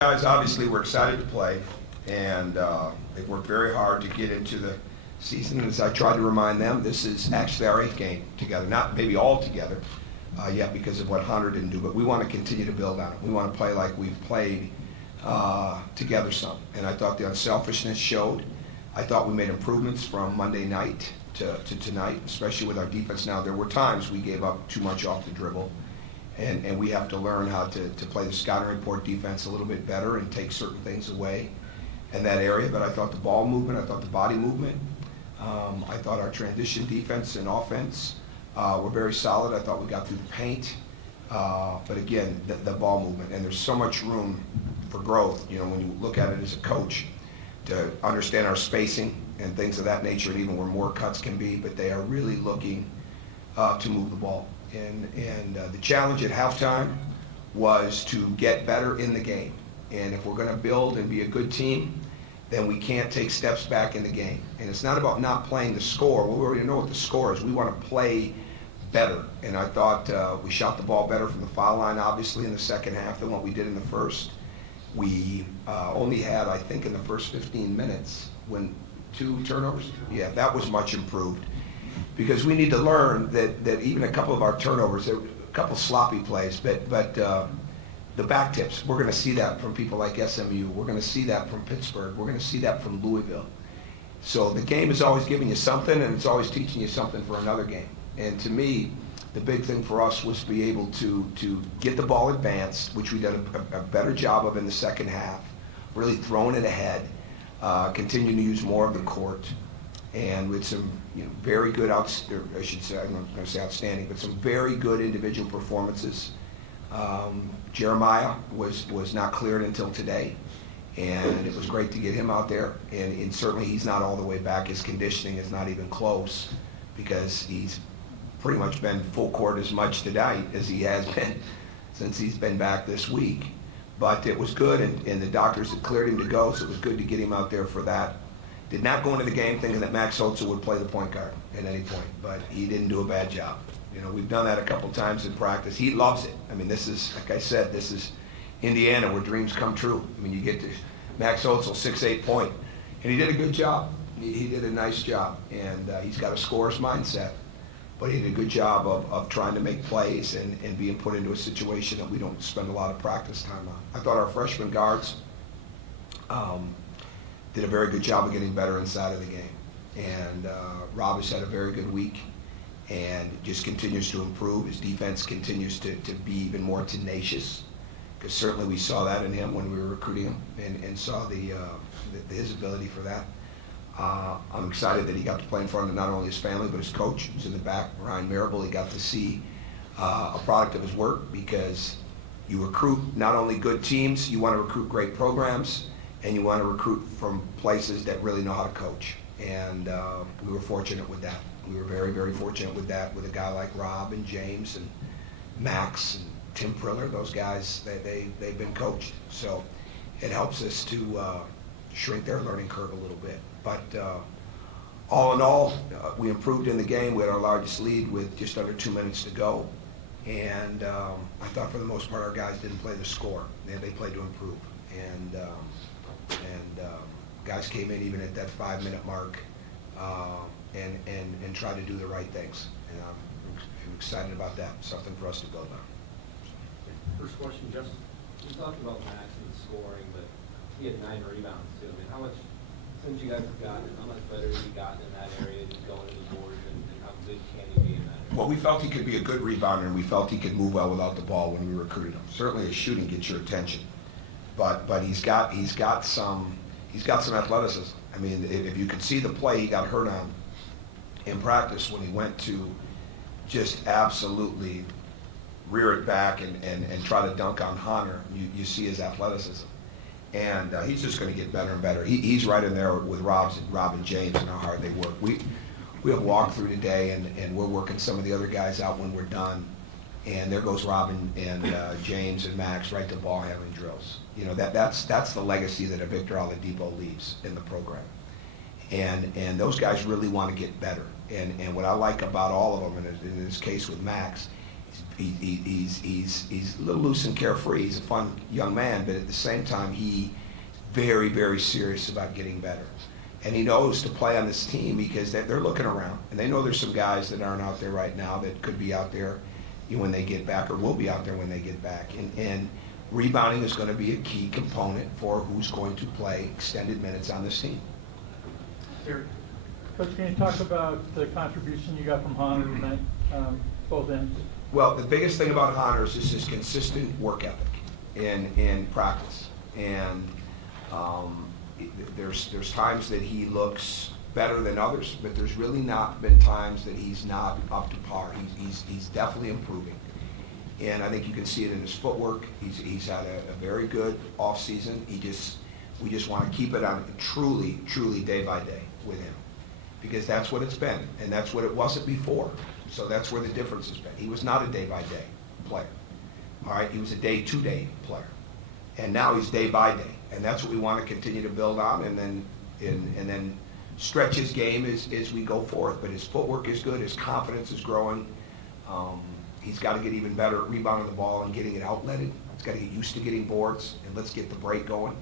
Guys, obviously, we're excited to play, and they've worked very hard to get into the season. As I tried to remind them, this is actually our 8th game together, not maybe all together yet because of what Hunter didn't do, but we want to continue to build on it. We want to play like we've played together some, and I thought the unselfishness showed. I thought we made improvements from Monday night to tonight, especially with our defense. Now, there were times we gave up too much off the dribble. And we have to learn how to play the scouting report defense a little bit better and take certain things away in that area. But I thought the ball movement, I thought the body movement, I thought our transition defense and offense were very solid. I thought we got through the paint. But again, the ball movement, and there's so much room for growth, you know, when you look at it as a coach, to understand our spacing and things of that nature, and even where more cuts can be, but they are really looking to move the ball. And the challenge at halftime was to get better in the game. And if we're going to build and be a good team, then we can't take steps back in the game. And it's not about not playing the score. We already know what the score is. We want to play better. And I thought we shot the ball better from the foul line, obviously, in the second half than what we did in the first. We only had, I think, in the first 15 minutes, 2 turnovers. Yeah, that was much improved. Because we need to learn that even a couple of our turnovers, a couple sloppy plays, but the back tips, we're going to see that from people like SMU. We're going to see that from Pittsburgh. We're going to see that from Louisville. So the game is always giving you something, and it's always teaching you something for another game. And to me, the big thing for us was to be able to get the ball advanced, which we did a better job of in the second half, really throwing it ahead, continuing to use more of the court, and with some very good, I should say, I'm not going to say outstanding, but some very good individual performances. Jeremiah was not cleared until today, and it was great to get him out there. And certainly he's not all the way back. His conditioning is not even close, because he's pretty much been full court as much tonight as he has been since he's been back this week. But it was good, and the doctors had cleared him to go, so it was good to get him out there for that. Did not go into the game thinking that Max Holzer would play the point guard at any point, but he didn't do a bad job. You know, we've done that a couple times in practice. He loves it. I mean, this is, like I said, this is Indiana where dreams come true. I mean, you get to Max Holzer, 6'8" point, and he did a good job. He did a nice job, and he's got a scorer's mindset, but he did a good job of trying to make plays and being put into a situation that we don't spend a lot of practice time on. I thought our freshman guards did a very good job of getting better inside of the game. And Rob has had a very good week and just continues to improve. His defense continues to be even more tenacious, because certainly we saw that in him when we were recruiting him, and saw his ability for that. I'm excited that he got to play in front of not only his family, but his coach, who's in the back, Ryan Marable. He got to see a product of his work, because you recruit not only good teams, you want to recruit great programs, and you want to recruit from places that really know how to coach. And we were fortunate with that. We were very, very fortunate with that, with a guy like Rob and James and Max and Tim Priller. Those guys, they've been coached. So it helps us to shrink their learning curve a little bit. But all in all, we improved in the game. We had our largest lead with just under 2 minutes to go. And I thought for the most part our guys didn't play the score. They played to improve. And guys came in even at that 5-minute mark and tried to do the right things. And I'm excited about that. Something for us to build on. First question, Justin. You talked about Max and scoring, but he had 9 rebounds too. I mean, how much, since you guys have gotten, how much better have you gotten in that area, just going to the boards, and how good can he be in that area? Well, we felt he could be a good rebounder, and we felt he could move well without the ball when we recruited him. Certainly his shooting gets your attention, but he's got some athleticism. I mean, if you could see the play he got hurt on in practice when he went to just absolutely rear it back and try to dunk on Hunter, you see his athleticism. And he's just going to get better and better. He's right in there with Rob and James and how hard they work. We have walkthrough today, and we're working some of the other guys out when we're done. And there goes Rob and James and Max right to ball handling drills. You know, that's the legacy that a Victor Oladipo leaves in the program. And those guys really want to get better. And what I like about all of them, and in this case with Max, He's a little loose and carefree. He's a fun young man, but at the same time, he very, very serious about getting better. And he knows to play on this team because they're looking around, and they know there's some guys that aren't out there right now that could be out there when they get back, or will be out there when they get back. And rebounding is going to be a key component for who's going to play extended minutes on this team. Coach, can you talk about the contribution you got from Hunter tonight, both ends? Well, the biggest thing about Hunter is his consistent work ethic in practice. And there's times that he looks better than others, but there's really not been times that he's not up to par. He's definitely improving. And I think you can see it in his footwork. He's had a very good off season. We just want to keep it on truly day by day with him, because that's what it's been, and that's what it wasn't before. So that's where the difference has been. He was not a day by day player. All right, he was a day-to-day player, and now he's day by day, and that's what we want to continue to build on, and then stretch his game as we go forth. But his footwork is good. His confidence is growing. He's got to get even better at rebounding the ball and getting it outletted. He's got to get used to getting boards, and let's get the break going.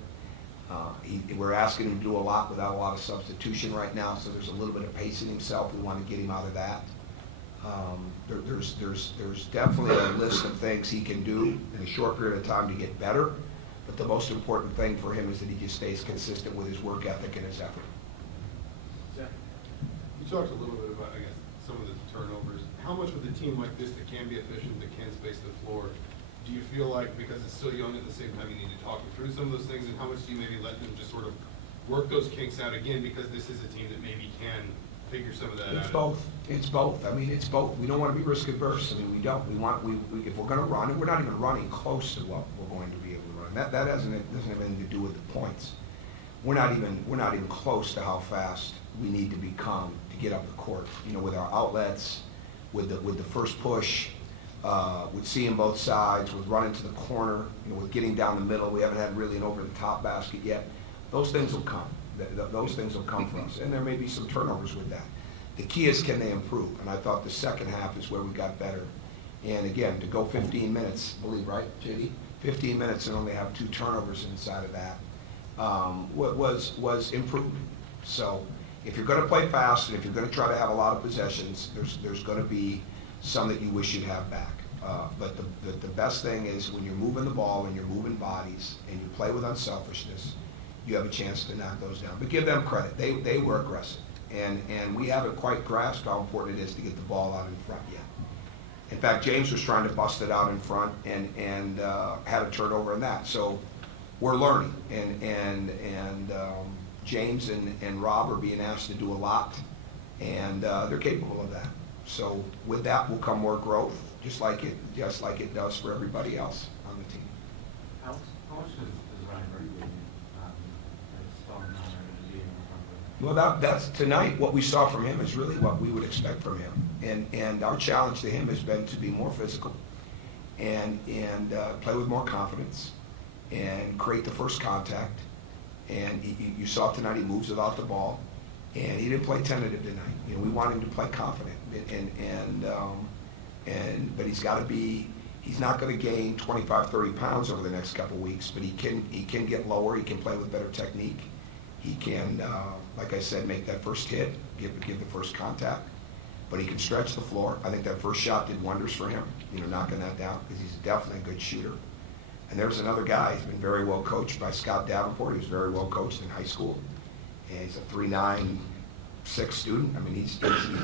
We're asking him to do a lot without a lot of substitution right now, so there's a little bit of pacing himself. We want to get him out of that. There's definitely a list of things he can do in a short period of time to get better, but the most important thing for him is that he just stays consistent with his work ethic and his effort. Zach, you talked a little bit about, I guess, some of the turnovers. How much with a team like this that can be efficient, that can space the floor, do you feel like, because it's still young, at the same time you need to talk them through some of those things, and how much do you maybe let them just sort of work those kinks out again, because this is a team that maybe can figure some of that out? It's both. It's both. I mean, it's both. We don't want to be risk adverse. I mean, we don't. If we're going to run, and we're not even running close to what we're going to be able to run. That doesn't have anything to do with the points. We're not even close to how fast we need to become to get up the court. With our outlets, with the first push, with seeing both sides, with running to the corner, with getting down the middle. We haven't had really an over-the-top basket yet. Those things will come. Those things will come for us, and there may be some turnovers with that. The key is, can they improve? And I thought the second half is where we got better. And again, to go 15 minutes, believe, right, JD? 15 minutes and only have 2 turnovers inside of that was improvement. So if you're going to play fast and if you're going to try to have a lot of possessions, there's going to be some that you wish you'd have back. But the best thing is when you're moving the ball and you're moving bodies and you play with unselfishness, you have a chance to knock those down. But give them credit. They were aggressive. And we haven't quite grasped how important it is to get the ball out in front yet. In fact, James was trying to bust it out in front and had a turnover in that. So we're learning. And James and Rob are being asked to do a lot, and they're capable of that. So with that will come more growth, just like it does for everybody else on the team. How much does Ryan Murray bring Well, that's tonight. What we saw from him is really what we would expect from him, and our challenge to him has been to be more physical, and play with more confidence, and create the first contact. And you saw tonight he moves without the ball, and he didn't play tentative tonight. We want him to play confident, but he's got to be. He's not going to gain 25, 30 pounds over the next couple of weeks, but he can get lower. He can play with better technique. He can, like I said, make that first hit, give the first contact, but he can stretch the floor. I think that first shot did wonders for him, knocking that down, because he's definitely a good shooter. And there's another guy. He's been very well coached by Scott Davenport. He was very well coached in high school, and he's a 3.96 student. I mean, he's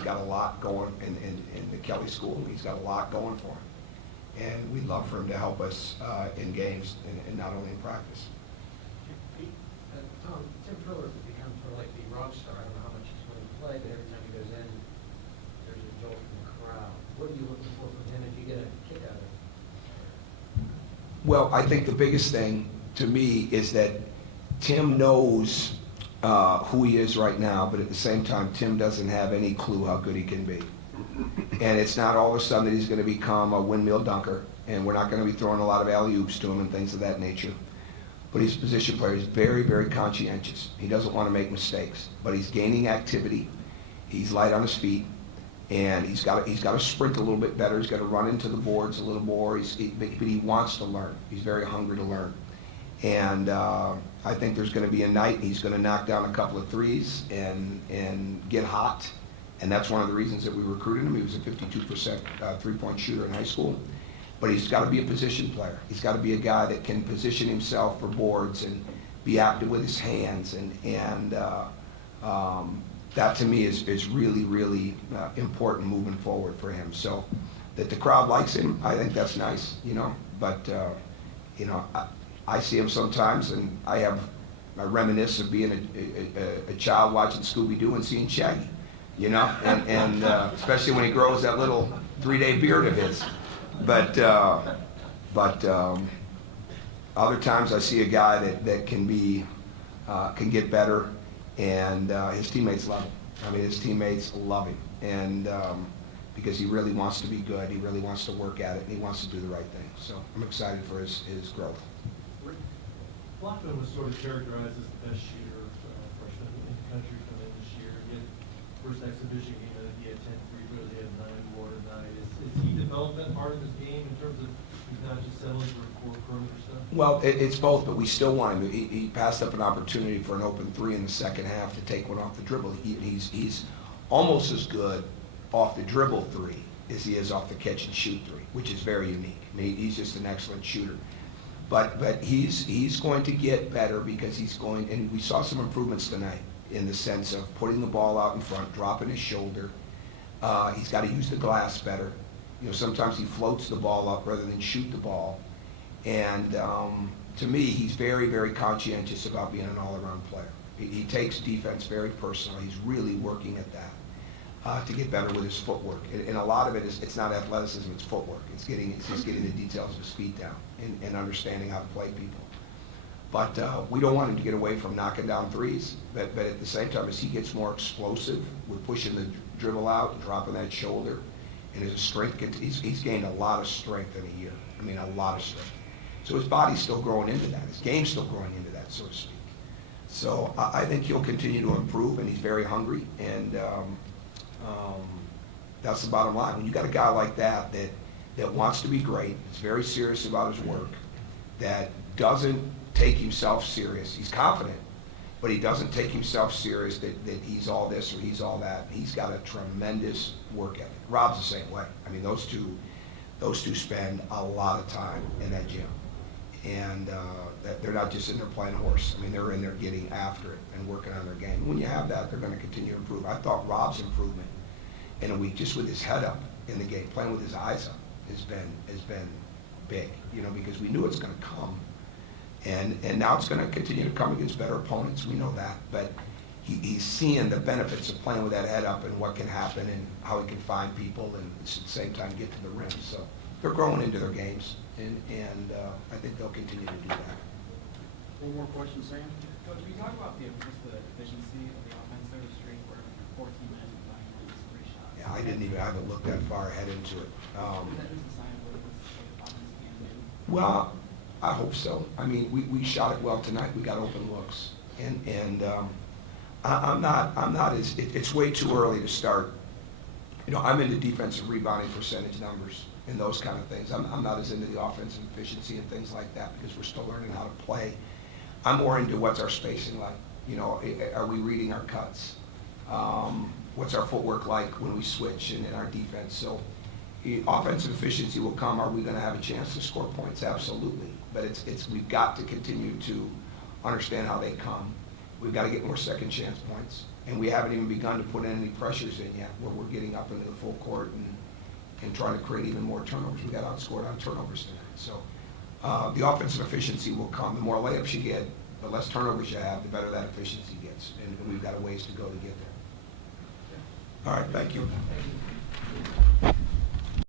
got a lot going in the Kelly School. He's got a lot going for him, and we'd love for him to help us in games and not only in practice. Tom, Tim Triller has become sort of like the rock star. I don't know how much he's going to play, but every time he goes in, there's a jolt from the crowd. What are you looking for from him if you get a kick out of it? Well, I think the biggest thing to me is that Tim knows who he is right now, but at the same time, Tim doesn't have any clue how good he can be. And it's not all of a sudden that he's going to become a windmill dunker, and we're not going to be throwing a lot of alley-oops to him and things of that nature. But he's a position player. He's very, very conscientious. He doesn't want to make mistakes, but he's gaining activity. He's light on his feet, And he's got to sprint a little bit better. He's got to run into the boards a little more. But he wants to learn. He's very hungry to learn. And I think there's going to be a night he's going to knock down a couple of threes and get hot. And that's one of the reasons that we recruited him. He was a 52% three-point shooter in high school. But he's got to be a position player. He's got to be a guy that can position himself for boards and be active with his hands. And that to me is really, really important moving forward for him. So that the crowd likes him, I think that's nice, you know. But, you know, I see him sometimes, and I reminisce of being a child watching Scooby-Doo and seeing Shaggy, you know, and especially when he grows that little 3-day beard of his. But other times I see a guy that can get better, and his teammates love him. I mean, his teammates love him, and because he really wants to be good, he really wants to work at it, and he wants to do the right thing. So I'm excited for his growth. Blackman was sort of characterized as the best shooter freshman in the country coming in this year. He had first exhibition game, I think he had 10 free throws, he had 9 more tonight. Is he developed that part of his game in terms of he's not just settling for core perimeter stuff? Well, it's both, but we still want him. He passed up an opportunity for an open three in the second half to take one off the dribble. He's almost as good off the dribble three as he is off the catch and shoot three, which is very unique. I mean, he's just an excellent shooter. But he's going to get better because he's going, and we saw some improvements tonight in the sense of putting the ball out in front, dropping his shoulder. He's got to use the glass better. You know, sometimes he floats the ball up rather than shoot the ball. And to me, he's very, very conscientious about being an all-around player. He takes defense very personally. He's really working at that to get better with his footwork. And a lot of it is, it's not athleticism, it's footwork. It's just getting the details of his feet down and understanding how to play people. But we don't want him to get away from knocking down threes. But at the same time, as he gets more explosive with pushing the dribble out and dropping that shoulder, and his strength, he's gained a lot of strength in a year. I mean, a lot of strength. So his body's still growing into that. His game's still growing into that, so to speak. So I think he'll continue to improve, and he's very hungry. And that's the bottom line. When you got a guy like that wants to be great, is very serious about his work, that doesn't take himself serious. He's confident, but he doesn't take himself serious that he's all this or he's all that. He's got a tremendous work ethic. Rob's the same way. I mean, those two spend a lot of time in that gym. And they're not just in there playing horse. I mean, they're in there getting after it and working on their game. When you have that, they're going to continue to improve. I thought Rob's improvement in a week, just with his head up in the game, playing with his eyes up, has been big, you know, because we knew it's going to come. And now it's going to continue to come against better opponents. We know that. But he's seeing the benefits of playing with that head up and what can happen and how he can find people and at the same time get to the rim. So they're growing into their games, and I think they'll continue to do that. One more question, Sam? Coach, we talk about the efficiency of the offense there, the streak where 14 minutes of playing with just 3 shots. Yeah, I haven't looked that far ahead into it. Is that just a sign of what the offense can do? Well, I hope so. I mean, we shot it well tonight. We got open looks, and I'm not as. It's way too early to start. You know, I'm into defensive rebounding percentage numbers and those kind of things. I'm not as into the offensive efficiency and things like that because we're still learning how to play. I'm more into what's our spacing like. You know, are we reading our cuts? What's our footwork like when we switch and in our defense? So offensive efficiency will come. Are we going to have a chance to score points? Absolutely. But we've got to continue to understand how they come. We've got to get more second chance points. And we haven't even begun to put any pressures in yet where we're getting up into the full court and trying to create even more turnovers. We got outscored on turnovers tonight. So the offensive efficiency will come. The more layups you get, the less turnovers you have, the better that efficiency gets. And we've got a ways to go to get there. All right, thank you.